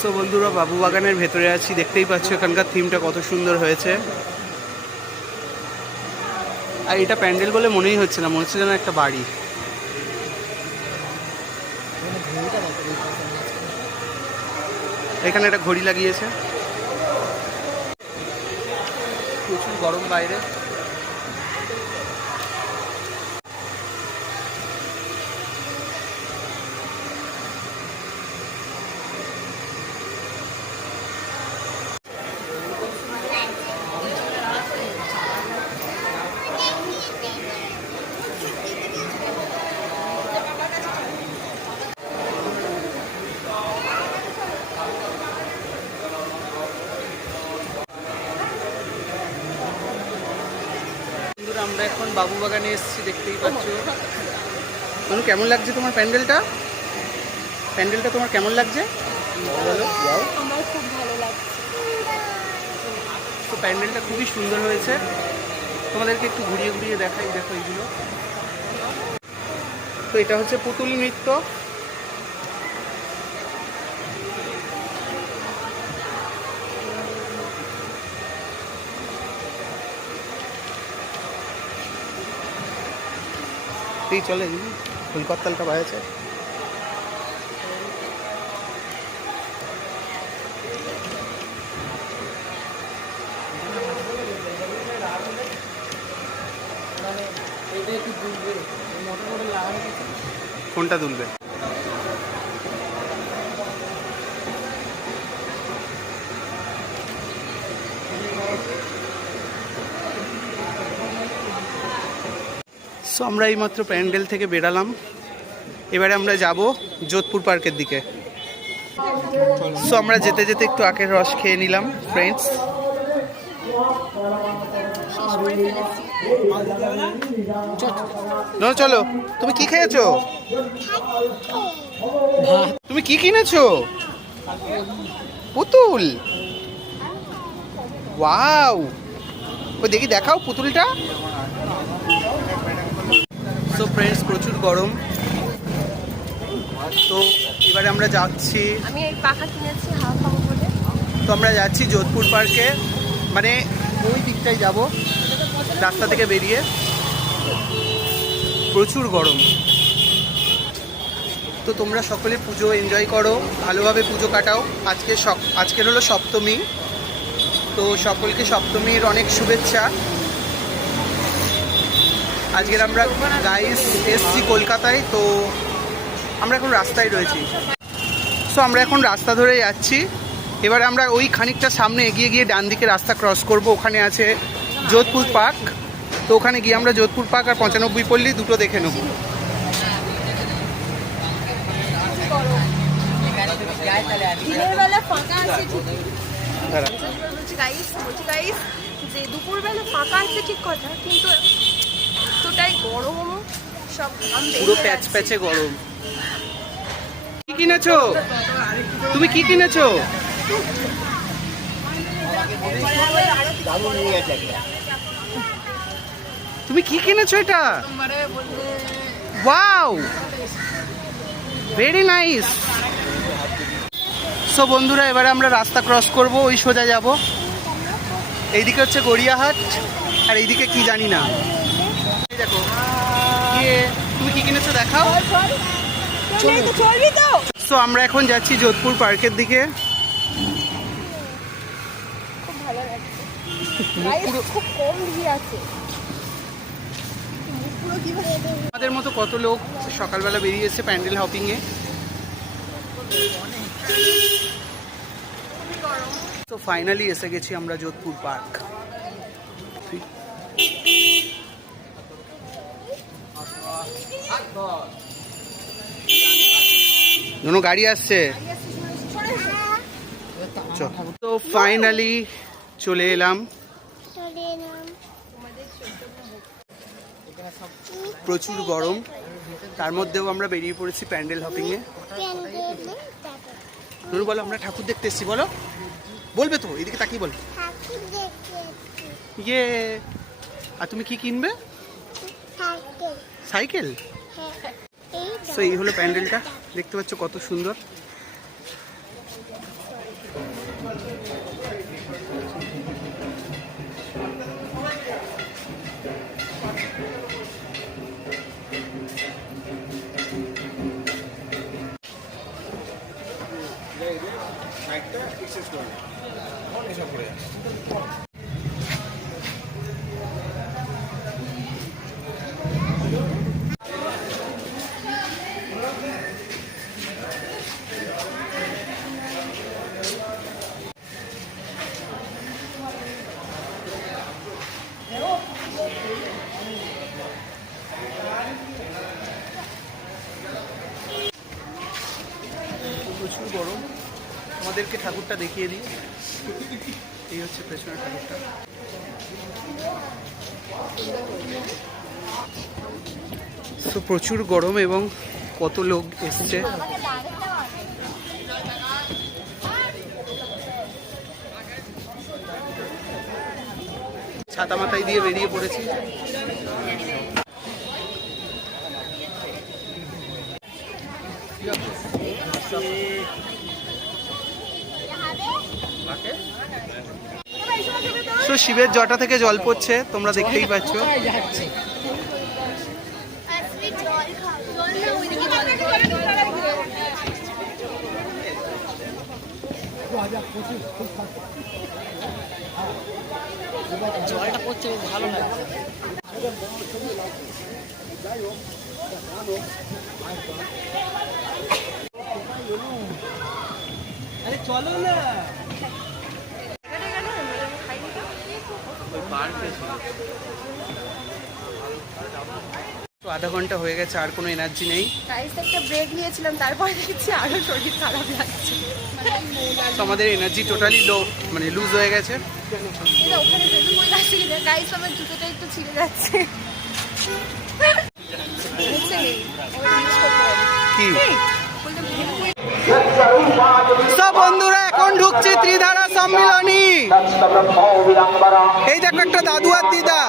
So বন্ধুরা, বাবু বাগানের ভেতরে আছি। দেখতেই পাচ্ছ এখানকার থিমটা কত সুন্দর হয়েছে। আর এটা প্যান্ডেল বলে মনেই হচ্ছে না, মনে হচ্ছে যেন একটা বাড়ি। এখানে একটা ঘড়ি লাগিয়েছে। প্রচুর গরম বাইরে। আমরা এখন বাবু বাগানে এসেছি, দেখতেই পাচ্ছ। মানু, কেমন লাগছে তোমার প্যান্ডেলটা? প্যান্ডেলটা তোমার কেমন লাগছে বলো? আমার খুব ভালো লাগছে। তো প্যান্ডেলটা খুবই সুন্দর হয়েছে। তোমাদেরকে একটু ঘুরিয়ে ঘুরিয়ে দেখাই, দেখো এইগুলো। তো এটা হচ্ছে পুতুল নৃত্য। এই চলে কলকাতালটা বাজছে। কোনটা তুলবে? সো আমরা এইমাত্র প্যান্ডেল থেকে বেরালাম। এবারে আমরা যাব যোধপুর পার্কের দিকে। সো আমরা যেতে যেতে একটু আখের রস খেয়ে নিলাম ফ্রেন্ডস। চলো, তুমি কি খেয়েছো? তুমি কি কিনেছো? পুতুল। ওয়াও, ওই দেখি, দেখাও পুতুলটা। সো ফ্রেন্ডস, প্রচুর গরম। তো এবারে আমরা যাচ্ছি, আমি এই পাখা কিনেছি হাওয়া খাবো বলে। তো আমরা যাচ্ছি যোধপুর পার্কে, মানে ওই দিকটাই যাব রাস্তা থেকে বেরিয়ে। প্রচুর গরম। তো তোমরা সকলে পুজো এনজয় করো, ভালোভাবে পুজো কাটাও। আজকের হলো সপ্তমী, তো সকলকে সপ্তমীর অনেক শুভেচ্ছা। আজকের আমরা গাইস এসছি কলকাতায়, তো আমরা এখন রাস্তায় রয়েছি। সো আমরা এখন রাস্তা ধরে যাচ্ছি। এবার আমরা ওই খানিকটা সামনে এগিয়ে গিয়ে ডান দিকে রাস্তা ক্রস করব। ওখানে আছে যোধপুর পার্ক। তো ওখানে গিয়ে আমরা যোধপুর পার্ক আর 95 পল্লী দুটো দেখে নেব। দিনের বেলা ফাঁকা আছে ঠিকই, যে দুপুরবেলা ফাঁকা আছে ঠিক কথা, কিন্তু এতটাই গরম, সব পুরো প্যাচ প্যাচে গরম। কি কিনেছো? তুমি কি কিনেছো? তুমি কি কিনেছো এটা? Wow, very nice. সো বন্ধুরা, এবারে আমরা রাস্তা ক্রস করব, ওই সোজা যাব। এইদিকে হচ্ছে গড়িয়াহাট, আর এইদিকে কি জানি না। দেখো, তুমি কি কিনেছো দেখাও। সো আমরা এখন যাচ্ছি যোধপুর পার্কের দিকে। খুব ভালো লাগছে, খুব কম ভিড় আছে। আমাদের মতো কত লোক সকালবেলা বেরিয়েছে প্যান্ডেল হপিংয়ে। তো ফাইনালি এসে গেছি আমরা যোধপুর পার্ক। দুটো গাড়ি আসছে। তো ফাইনালি চলে এলাম। প্রচুর গরম, তার মধ্যেও আমরা বেরিয়ে পড়েছি প্যান্ডেল হপিংয়ে। নুরু বলো, আমরা ঠাকুর দেখতে এসেছি। বলো, বলবে তো, এদিকে তাকিয়ে বল। ইয়ে, আর তুমি কি কিনবে? সাইকেল। তো এই হলো প্যান্ডেলটা, দেখতে পাচ্ছ কত সুন্দর। প্রচুর গরম। আমাদেরকে ঠাকুরটা দেখিয়ে দিই। এই হচ্ছে পেছনের ঠাকুরটা। তো প্রচুর গরম এবং কত লোক এসছে। ছাতা মাথায় দিয়ে বেরিয়ে পড়েছি। তো শিবের জটা থেকে জল পড়ছে, তোমরা দেখতেই পাচ্ছ। জলটা পড়ছে ভালো লাগছে। আরে চলো না। তো আধা ঘন্টা হয়ে গেছে, আর কোনো এনার্জি নেই। গাইস একটা ব্রেক নিয়েছিলাম, তারপর দেখছি আরো শরীর খারাপ লাগছে। তো আমাদের এনার্জি টোটালি লো, মানে লুজ হয়ে গেছে। এটা ওখানে বেশি মনে লাগছে কি গাইস, আমার জুতোটা একটু ছিঁড়ে যাচ্ছে। কি সব বন্ধুরা এখন ঢুকছি ত্রিধারা সম্মিলনী। এই দেখো একটা দাদু আর দিদা।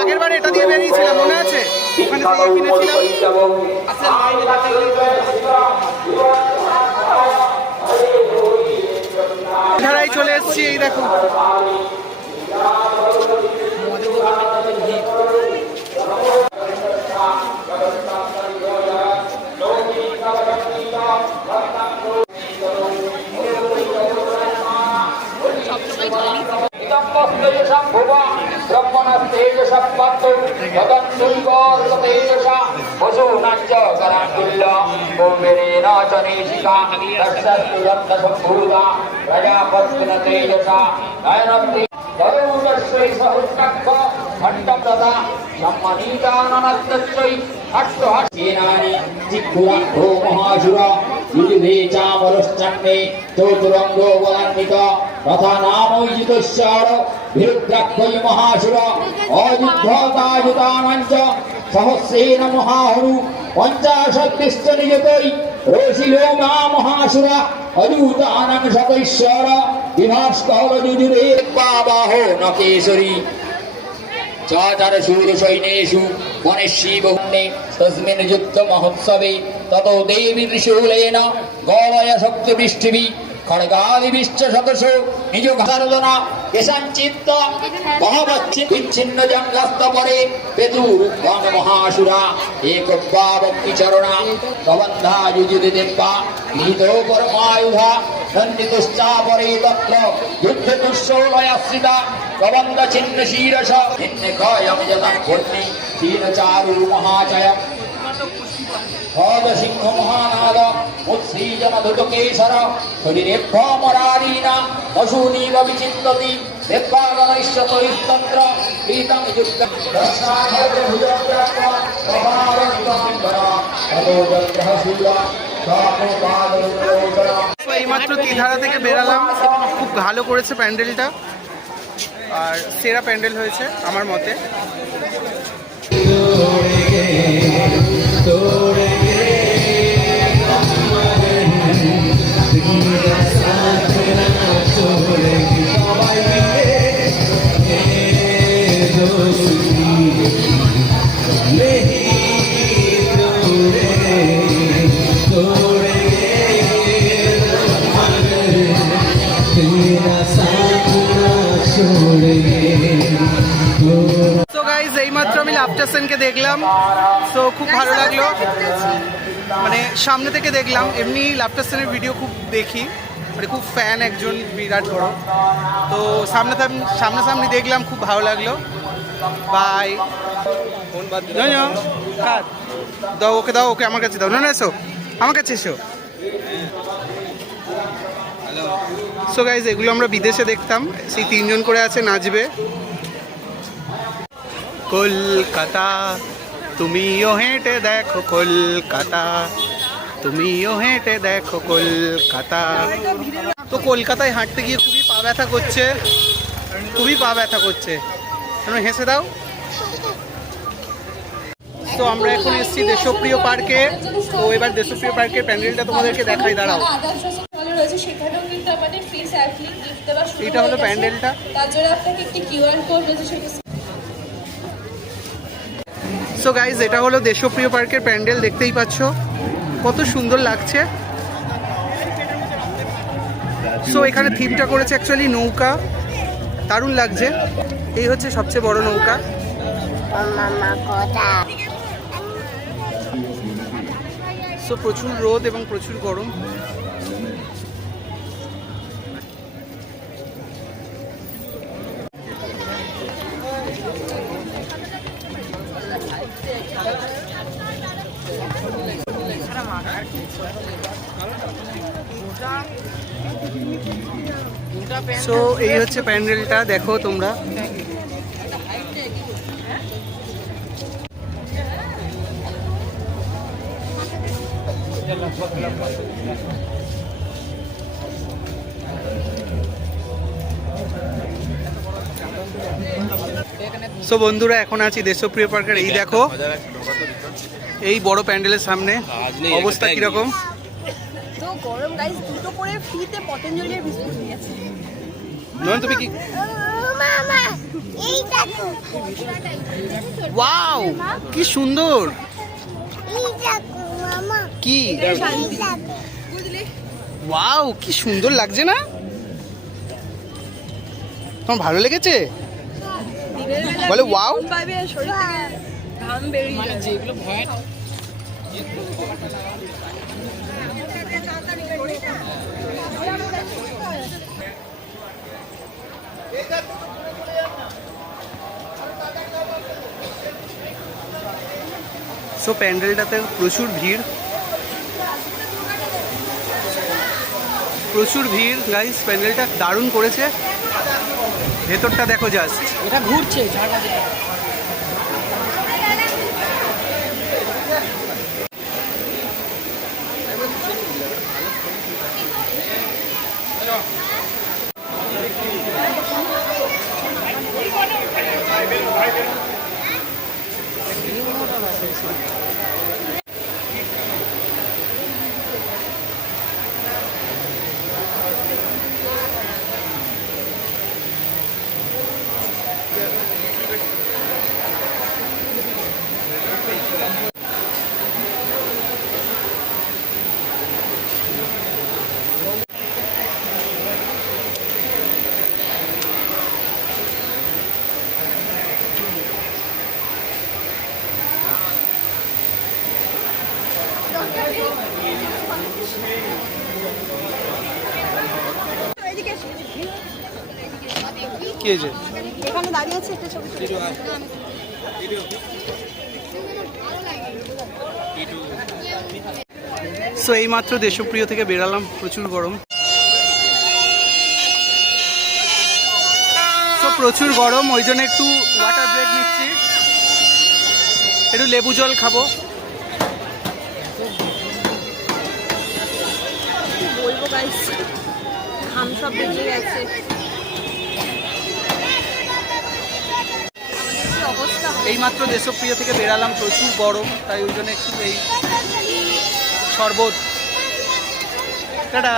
আগের বার এটা দিয়ে বেরিয়েছিলাম, মনে আছে? ওখানে থেকে কিনেছিলাম। ধারায় চলে এসেছি, এই দেখো। মহাসুর অযুদ্ধতাযুতানঞ্চ সহস্রেণ মহাহনু পঞ্চাশত্তিষ্ঠ নিযতৈ রোষিলো মা মহাসুর অযুতানং শতৈশ্বর বিভাস্করযুজুরে বাবাহো নকেশ্বরী চাচার শূর সৈন্যেষু গণেশী বহুন্নে তস্মিন যুদ্ধ মহোৎসবে ততো দেবী ত্রিশূলেন গলয় শক্তি বৃষ্টিভি খড়গাদিবিশ্চ শতশো নিজ ঘারদনা কেশাঞ্চিত্ত মহাবচ্ছিন্ন বিচ্ছিন্ন জঙ্গস্ত পরে পেতুর গণ মহাসুরা একব্বাবক্তি চরণা প্রবন্ধা যুযুধে দেব্বা নিহিত পরমায়ুধা নন্দিতুশ্চাপরে তত্র যুদ্ধে দুঃশৌলয়াশ্রিতা প্রবন্ধ ছিন্ন শীরস নিন্নকায়ম যতাং ভূর্ণি ক্ষীরচারু মহাচয়ম হদ সিংহ মহানাদ উৎসৃজন ধুতকেশর শরীরে ভ্রমরারীনা পশূনিব বিচিন্ততি দেব্বাগণৈশ্বতৈস্তন্ত্র প্রীতং যুক্ত এইমাত্র ত্রিধারা থেকে বেরালাম। খুব ভালো করেছে প্যান্ডেলটা, আর সেরা প্যান্ডেল হয়েছে আমার মতে। লাফটার সেনকে দেখলাম, তো খুব ভালো লাগলো। মানে সামনে থেকে দেখলাম, এমনি লাফটার সেনের ভিডিও খুব দেখি, মানে খুব ফ্যান একজন বিরাট বড়। তো সামনাসামনি দেখলাম, খুব ভালো লাগলো। বাই। দাও ওকে, দাও ওকে, আমার কাছে দাও। না এসো, আমার কাছে এসো। সো গাইজ, এগুলো আমরা বিদেশে দেখতাম, সেই 3 জন করে আছে, নাচবে। কলকাতা তুমিও হেঁটে দেখো, কলকাতা তুমিও হেঁটে দেখো, কলকাতা। তো কলকাতায় হাঁটতে গিয়ে খুবই পা ব্যথা করছে, খুবই পা ব্যথা করছে। তুমি হেসে দাও। তো আমরা এখন এসেছি দেশপ্রিয় পার্কে। তো এবার দেশপ্রিয় পার্কের প্যান্ডেলটা তোমাদেরকে দেখাই, দাঁড়াও। এটা হলো প্যান্ডেলটা। সো গাইজ, এটা হলো দেশপ্রিয় পার্কের প্যান্ডেল, দেখতেই পাচ্ছ কত সুন্দর লাগছে। সো এখানে থিমটা করেছে অ্যাকচুয়ালি নৌকা, দারুণ লাগছে। এই হচ্ছে সবচেয়ে বড় নৌকা। সো প্রচুর রোদ এবং প্রচুর গরম। সো এই হচ্ছে প্যান্ডেলটা, দেখো তোমরা। সো বন্ধুরা, এখন আছি দেশপ্রিয় পার্কের। এই দেখো, এই বড় প্যান্ডেলের সামনে অবস্থা কিরকম। তো গরম গাইস, দুটো করে ফ্রিতে পতঞ্জলির বিস্কুট দিয়েছে। নয়ন, তুমি কি? ওয়াও, কি সুন্দর। কি ওয়াও, কি সুন্দর লাগছে না? তোমার ভালো লেগেছে? বলে ওয়াও। শরীর থেকে ঘাম বেরিয়ে যায়। যেগুলো ভয় সো প্যান্ডেলটাতে প্রচুর ভিড়, প্রচুর ভিড় গাইস। প্যান্ডেলটা দারুণ করেছে, ভেতরটা দেখো জাস্ট। এটা ঘুরছে ঝাড়া দিয়ে। কি হয়েছে? এখানে দাঁড়িয়ে আছে একটা ছবি। সো এইমাত্র দেশপ্রিয় থেকে বেরালাম, প্রচুর গরম। সো প্রচুর গরম, ওই জন্য একটু ওয়াটার ব্রেক নিচ্ছি, একটু লেবু জল খাবো। বলবো গাইস, ঘাম সব বেরিয়ে গেছে। অবস্থা এইমাত্র দেশপ্রিয় থেকে বেরালাম, প্রচুর গরম, তাই ওই জন্য একটু এই শরবত। টাটা।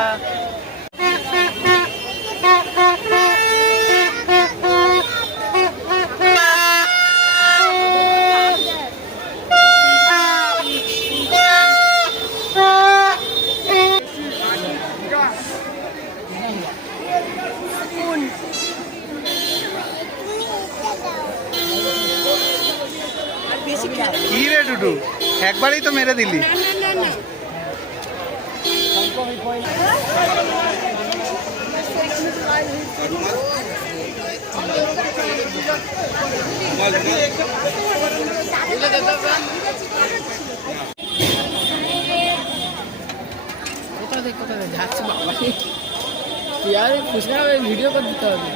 একবারেই তো মেরে দিলি। না না না না কোথায় যাচ্ছে বাবা, তুই আর ফুচকা ভিডিও করে দিতে হবে।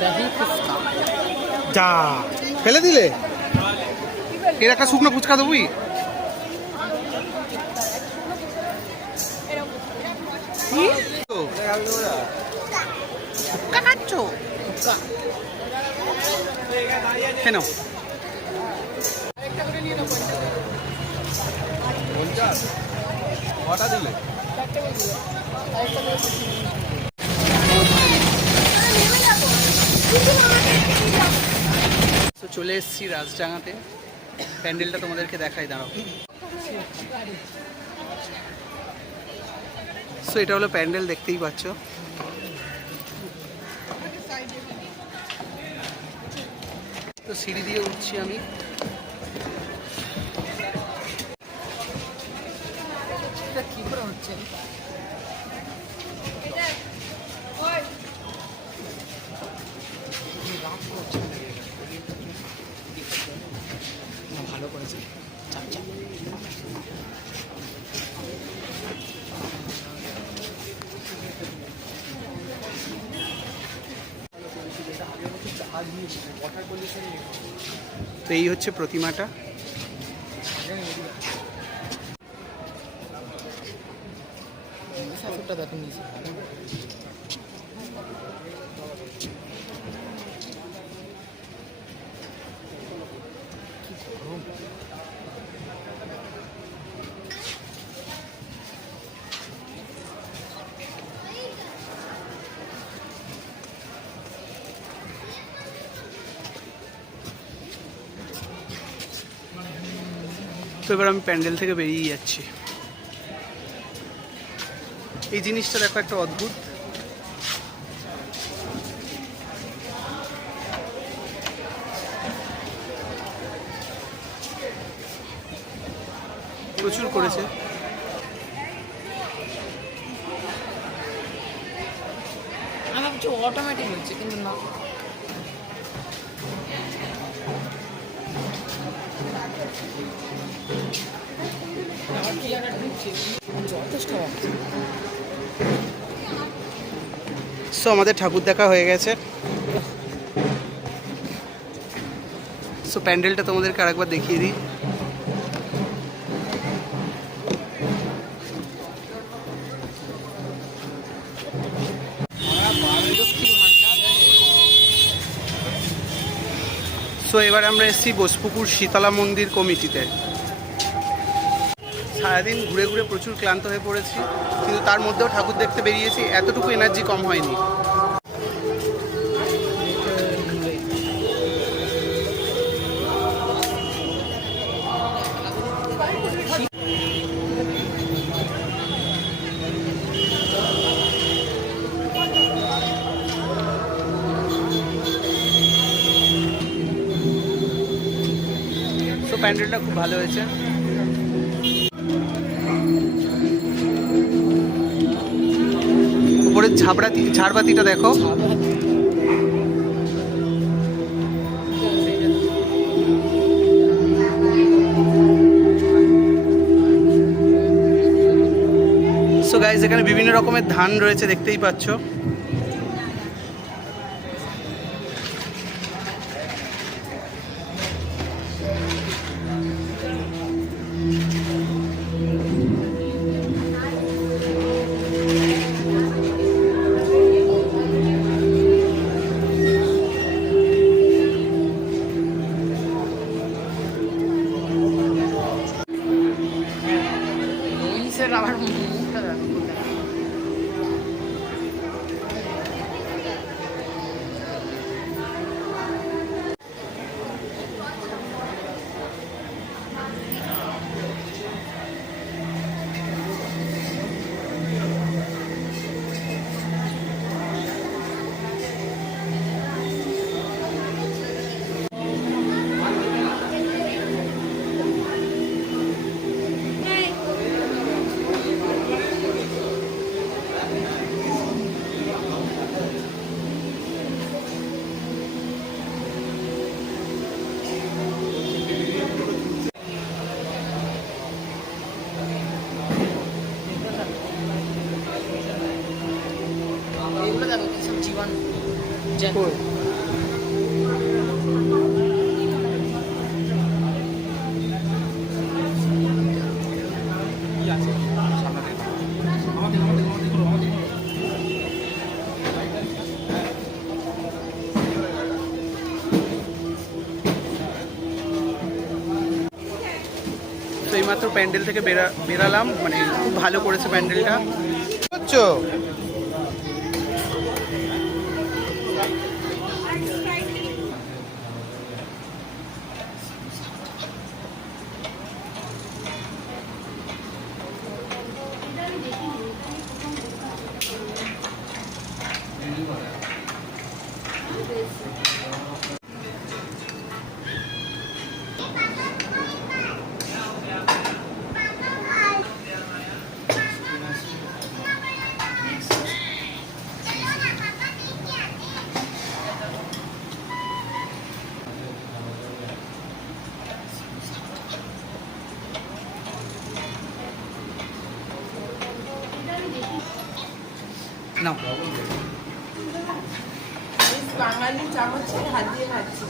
দেখি ফুচকা যা ফেলে দিলে, এর একটা শুকনো ফুচকা দেবই। কেন তো চলে এসেছি রাজডাঙ্গাতে, প্যান্ডেলটা তোমাদেরকে দেখাই, দাঁড়াও। সো এটা হলো প্যান্ডেল, দেখতেই পাচ্ছ। তো সিঁড়ি দিয়ে উঠছি আমি। কি করে হচ্ছে? ভালো করেছে। তো এই হচ্ছে প্রতিমাটা। দেখো নিচে তো এবার আমি প্যান্ডেল থেকে বেরিয়ে যাচ্ছি। এই জিনিসটা দেখো, একটা অদ্ভুত। প্রচুর করেছে। আমার কিছু অটোমেটিক হচ্ছে কিন্তু না। সো আমাদের ঠাকুর দেখা হয়ে গেছে। সো প্যান্ডেলটা তোমাদেরকে আরেকবার দেখিয়ে দিই। সো এবার আমরা এসেছি বোসপুকুর শীতলা মন্দির কমিটিতে। সারাদিন ঘুরে ঘুরে প্রচুর ক্লান্ত হয়ে পড়েছি, কিন্তু তার মধ্যেও ঠাকুর দেখতে বেরিয়েছি, এতটুকু এনার্জি কম হয়নি। তো প্যান্ডেলটা খুব ভালো হয়েছে। উপরের ঝাড়বাতিটা দেখো। সো গাইস, এখানে বিভিন্ন রকমের ধান রয়েছে, দেখতেই পাচ্ছ। আমার মুখটা দেখো। জীবন যেন তো এইমাত্র প্যান্ডেল থেকে বেরালাম, মানে খুব ভালো করেছে প্যান্ডেলটা। বুঝছো? নাও। বাঙালি চামচে হাত দিয়ে খাচ্ছি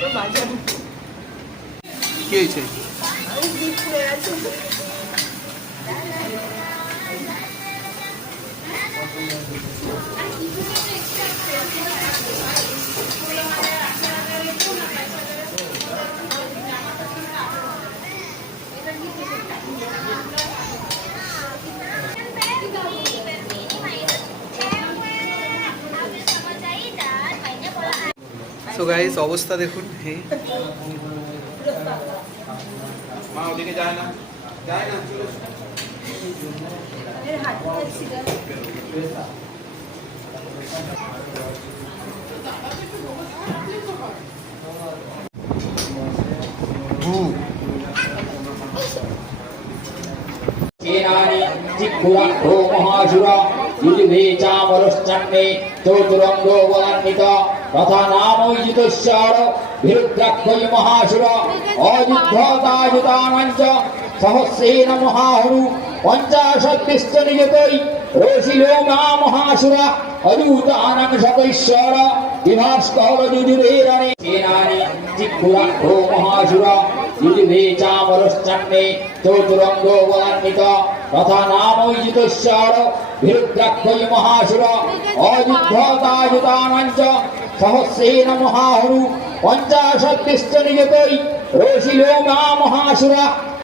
তো বাজার কি হয়েছে? সো গাইস অবস্থা দেখুন। হে মা ওদিকে যায় না, যায় না, চলে এসো। सेनानि चिक्कुरक्तो महासुर युजुभे चामरुश्चन्मे चतुरङ्गो वलान्वित तथा नामोजितस्यार विरुद्राक्षै महासुर अयुद्धतायुतानञ्च सहस्रेण महाहुरु पञ्चाशत्तिष्ठनियतै रोषिलो मा महासुर अयूतानं शतैश्वर विभास्करजुजुरेरणे सेनानि चिक्कुरक्तो महासुर युजुभे चामरुश्चन्मे चतुरङ्गो वलान्वित तथा नामोजितस्यार विरुद्राक्षै महासुर अयुद्धतायुतानञ्च सहस्रेण महाहुरु पञ्चाशत्तिष्ठनियतै रोषिलो मा महासुर